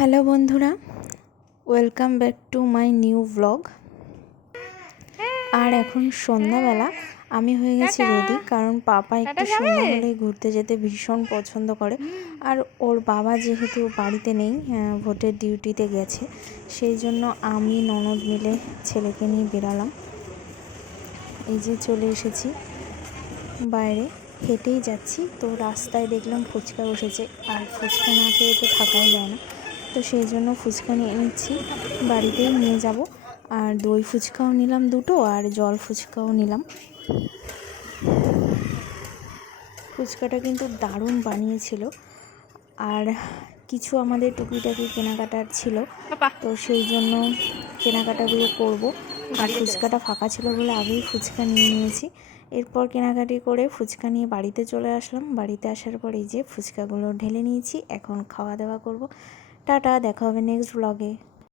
Hello বন্ধুরা welcome back to my new blog আর এখন সন্ধ্যাবেলা আমি হয়ে গেছি রেডি কারণ পাপা একটু সন্ধ্যা হলে ঘুরতে যেতে ভীষণ পছন্দ করে। আর ওর বাবা যেহেতু বাড়িতে নেই ভোটের ডিউটিতে গেছে সেই জন্য আমি ননদ মিলে ছেলেকে নিয়ে বেরালাম। এই যে চলে এসেছি বাইরে হেঁটেই যাচ্ছি তো রাস্তায় দেখলাম ফুচকা বসেছে আর ফুচকা না খেয়ে তো থাকাই যায় না। তো সেই জন্য ফুচকা নিয়ে নিচ্ছি। বাড়িতেই নিয়ে যাব। আর দই ফুচকাও নিলাম দুটো আর জল ফুচকাও নিলাম। ফুচকাটা কিন্তু দারুণ বানিয়েছিল। আর কিছু আমাদের টুকিটাকি কেনাকাটার ছিল। তো সেই জন্য কেনাকাটাগুলো করব। আর ফুচকাটা ফাঁকা ছিল বলে আগেই ফুচকা নিয়ে নিয়েছি। এরপর কেনাকাটি করে ফুচকা নিয়ে বাড়িতে চলে আসলাম। বাড়িতে আসার পর এই যে ফুচকাগুলো ঢেলে নিয়েছি। এখন খাওয়া দাওয়া করব। টাটা দেখা হবে নেক্সট ব্লগে